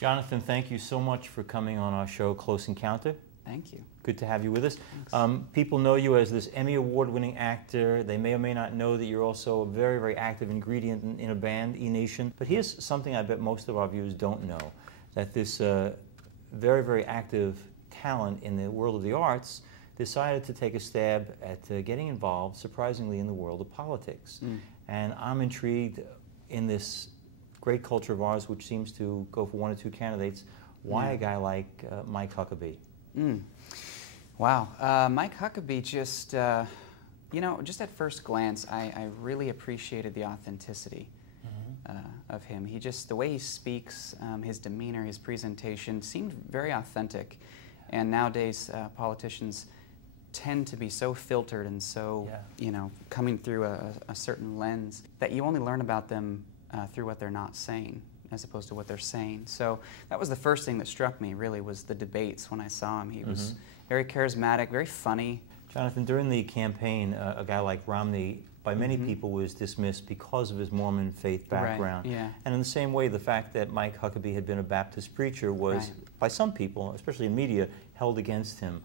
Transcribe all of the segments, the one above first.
Jonathan, thank you so much for coming on our show, Close Encounter. Thank you. Good to have you with us. People know you as this Emmy Award-winning actor. They may or may not know that you're also a very, very active ingredient in a band, E-Nation. But here's something I bet most of our viewers don't know, that this very, very active talent in the world of the arts decided to take a stab at getting involved, surprisingly, in the world of politics. And I'm intrigued in this great culture of ours, which seems to go for one or two candidates, why a guy like Mike Huckabee? Wow. Mike Huckabee just, you know, just at first glance, I really appreciated the authenticity of him. He just, the way he speaks, his demeanor, his presentation seemed very authentic. And nowadays, politicians tend to be so filtered and so, you know, coming through a certain lens that you only learn about them through what they're not saying, as opposed to what they're saying. So that was the first thing that struck me, really, was the debates when I saw him. He was very charismatic, very funny. Jonathan, during the campaign, a guy like Romney, by many people, was dismissed because of his Mormon faith background. And in the same way, the fact that Mike Huckabee had been a Baptist preacher was, by some people, especially in media, held against him.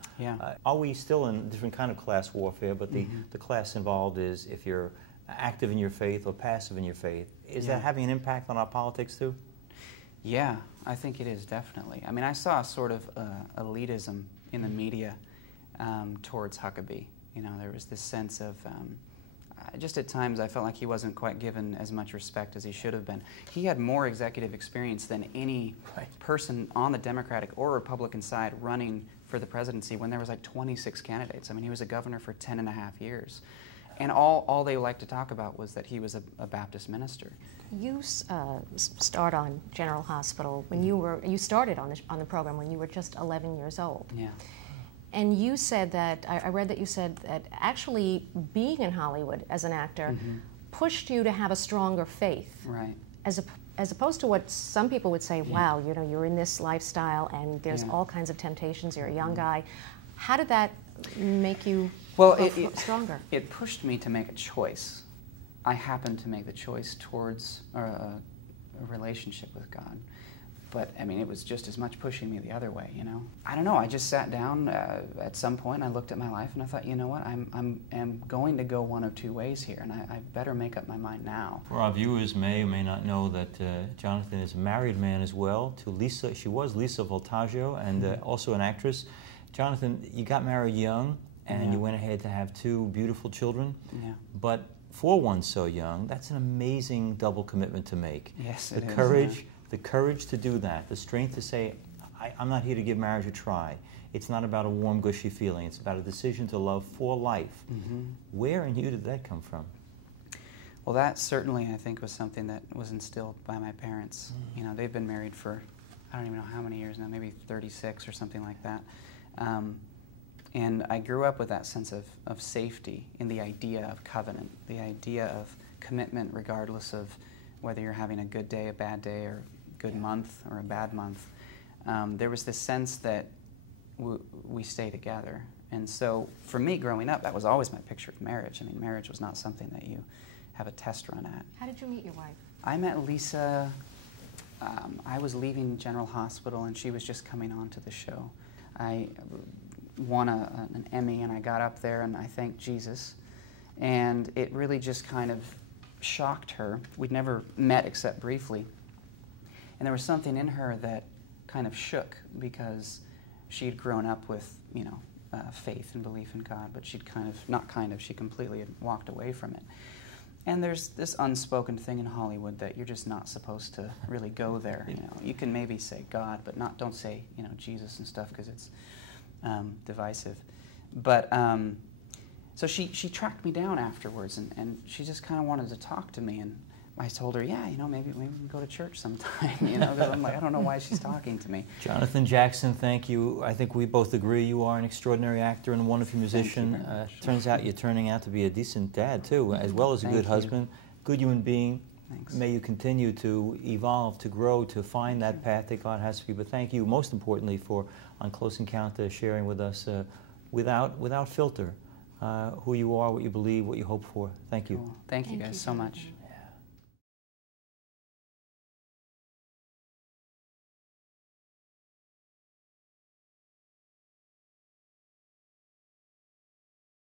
Are we still in a different kind of class warfare, but the class involved is if you're active in your faith or passive in your faith. Is that having an impact on our politics too? Yeah, I think it is, definitely. I mean, I saw a sort of elitism in the media towards Huckabee. You know, there was this sense of, just at times I felt like he wasn't quite given as much respect as he should have been. He had more executive experience than any person on the Democratic or Republican side running for the presidency when there was like 26 candidates. I mean, he was a governor for 10.5 years. And all they liked to talk about was that he was a Baptist minister. You start on General Hospital when you started on the program when you were just 11 years old. And you said that, I read that you said that actually being in Hollywood as an actor pushed you to have a stronger faith. As opposed to what some people would say, wow, you know, you're in this lifestyle and there's all kinds of temptations, you're a young guy. How did that make you stronger? It pushed me to make a choice. I happened to make the choice towards a relationship with God. But, I mean, it was just as much pushing me the other way, you know? I don't know, I just sat down at some point, I looked at my life and I thought, you know what, I'm going to go one of two ways here, and I better make up my mind now. For our viewers may or may not know that Jonathan is a married man as well to Lisa. She was Lisa Voltaggio, and also an actress. Jonathan, you got married young, and you went ahead to have two beautiful children. But for one so young, that's an amazing double commitment to make. Yes, it is. The courage to do that, the strength to say, I'm not here to give marriage a try. It's not about a warm, gushy feeling. It's about a decision to love for life. Where in you did that come from? Well, that certainly, I think, was something that was instilled by my parents. You know, they've been married for, I don't even know how many years now, maybe 36 or something like that. And I grew up with that sense of safety in the idea of covenant, the idea of commitment regardless of whether you're having a good day, a bad day, or a good month or a bad month. There was this sense that we stay together. And so for me growing up, that was always my picture of marriage. I mean, marriage was not something that you have a test run at. How did you meet your wife? I met Lisa, I was leaving General Hospital and she was just coming on to the show. I won an Emmy and I got up there and I thanked Jesus. And it really just kind of shocked her. We'd never met except briefly. And there was something in her that kind of shook because she'd grown up with, you know, faith and belief in God, but she'd she completely had walked away from it. And there's this unspoken thing in Hollywood that you're just not supposed to really go there. You know, you can maybe say God, but don't say, you know, Jesus and stuff because it's divisive. But so she tracked me down afterwards, and she just kind of wanted to talk to me. And I told her, yeah, you know, maybe we can go to church sometime. You know, because I'm like, I don't know why she's talking to me. Jonathan Jackson, thank you. I think we both agree you are an extraordinary actor and a wonderful musician. Turns out you're turning out to be a decent dad too, as well as a good husband, good human being. Thanks. May you continue to evolve, to grow, to find that path that God has for you. But thank you, most importantly, for on Close Encounter sharing with us without filter who you are, what you believe, what you hope for. Thank you. Cool. Thank you guys so much.